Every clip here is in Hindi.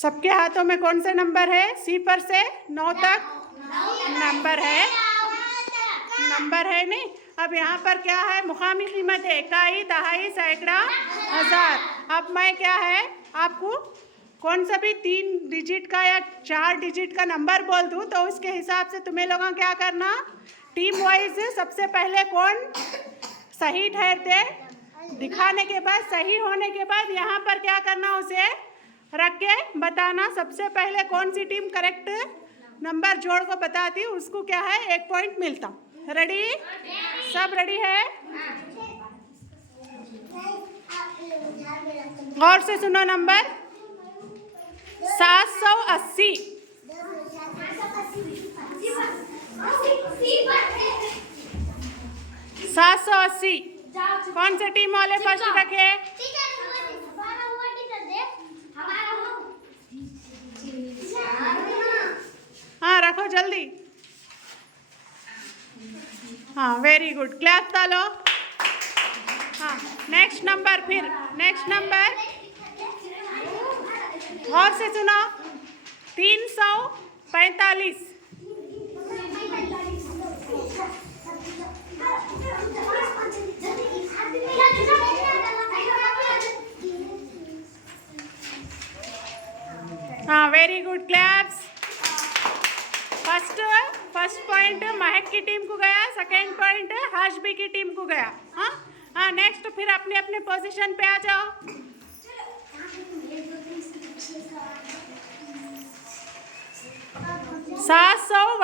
सबके हाथों में कौन से नंबर है? सी पर से 9 तक नंबर है नहीं। अब यहाँ पर क्या है? मुकामी कीमत है इकाई, दहाई, सैकड़ा, हज़ार। अब मैं क्या है आपको कौन सा भी 3 डिजिट का या 4 डिजिट का नंबर बोल दूँ तो उसके हिसाब से तुम्हें लोगों क्या करना, टीम वाइज सबसे पहले कौन सही ठहरते दिखाने के बाद, सही होने के बाद यहाँ पर क्या करना, उसे रख के बताना। सबसे पहले कौन सी टीम करेक्ट नंबर जोड़ को बताती उसको क्या है 1 पॉइंट मिलता। रेडी? सब रेडी है? गौर से सुनो नंबर 780। 780 कौन से टीम वाले फर्स्ट रखे? हाँ रखो जल्दी। हाँ वेरी गुड, क्लैप डालो। हाँ नेक्स्ट नंबर, फिर नेक्स्ट नंबर और से सुनो 345। हाँ very good, claps. First point Mahak की टीम को गया, सेकेंड पॉइंट हाशबी की टीम को गया। हाँ हाँ नेक्स्ट फिर अपने अपने पोजीशन पे आ जाओ। सात सौ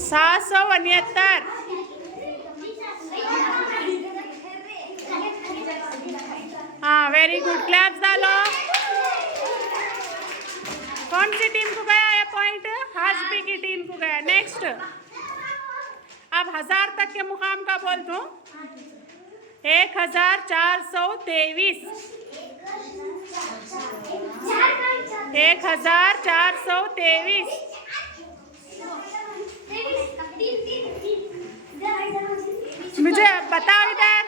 769। हाँ वेरी गुड, क्लैप्स डालो। कौन सी टीम को गया ये पॉइंट? हाशबी की टीम को गया। नेक्स्ट अब 1000 तक के मुकाम का बोल दूं 1423। 1423 मुझे बताओ इधर।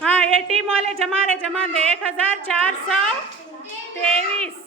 हाँ ये टीम वाले जमा दे 1423।